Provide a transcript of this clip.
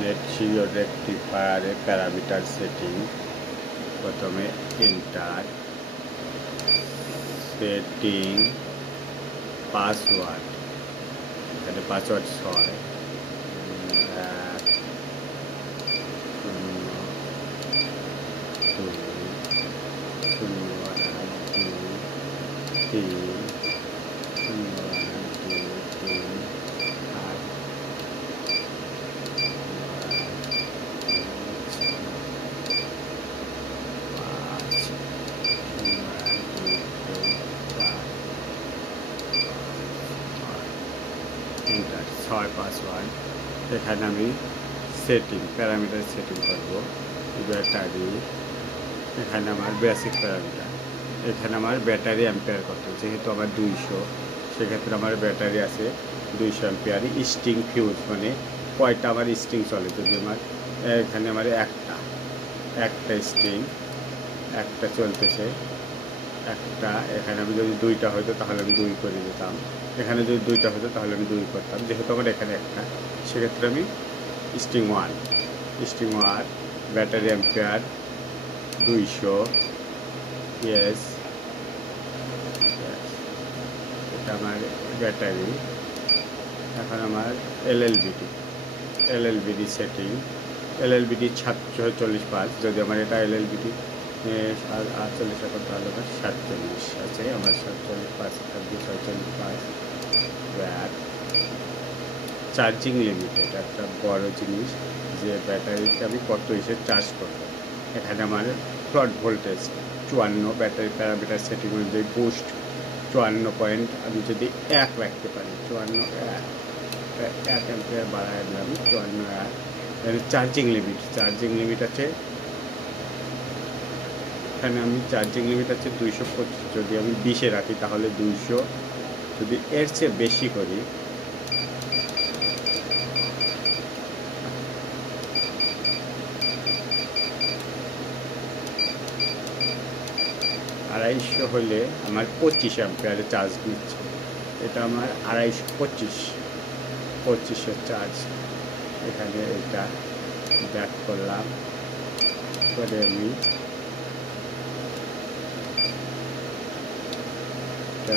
Net serial রেকটিফায়ারের parameter setting. প্রথমে enter, setting, password, এখানে পাসওয়ার্ড 6, 1, 2, 0, 1, 2, 3, 6 পাসওয়ার্ড। এখানে আমি সেটিং প্যারামিটার সেটিং করব। ব্যাটারি, এখানে আমার বেসিক প্যারামিটার, এখানে আমার ব্যাটারি অ্যাম্পিয়ার কত, যেহেতু আমার 200, সেক্ষেত্রে আমার ব্যাটারি আছে 200 অ্যাম্পিয়ার। স্টিং ফিউজ মানে কয়টা আমার স্টিং চলে, যদি আমার এখানে আমার একটা স্টিং একটা চলতেছে, একটা, এখানে আমি যদি 2টা হতো তাহলে আমি 2 করে দিতাম, এখানে যদি 2টা হতো তাহলে আমি 2 করতাম, যেহেতু আমার এখানে একটা, সেক্ষেত্রে আমি স্টিং 1 ব্যাটারি অ্যাম্পিয়ার 200, ইয়েস, এটা আমার ব্যাটারি। এখন আমার এলএলবিডি সেটিং, এলএলবিডি 47.5, যদি আমার এটা এলএলবিডি 48 এখন, তাহলে আমার 47 আছে, আমার 47.5 থাকবে, 47.5 ব্যাট। চার্জিং লিমিট, এটা একটা বড় জিনিস, যে ব্যাটারিতে আমি কত এসে চার্জ করবো। এখানে আমার ফ্লট ভোল্টেজ 54, ব্যাটারি প্যারামিটার সেটিং অনুযায়ী বুস্ট 54 পয়েন্ট, আমি যদি 1 রাখতে পারি, 54 1 অ্যাম্পিয়ার বাড়ায় দিলাম, 54 1। চার্জিং লিমিট আছে, এখানে আমি চার্জিং লিমিট আছে 225, যদি আমি 20-এ রাখি তাহলে 200, যদি এর চেয়ে বেশি করি, আড়াইশো হলে আমার 25 অ্যাম্পিয়ারে চার্জ নিচ্ছে, এটা আমার 25 চার্জ। এখানে এটা ব্যাক করলাম, করে আমি এটা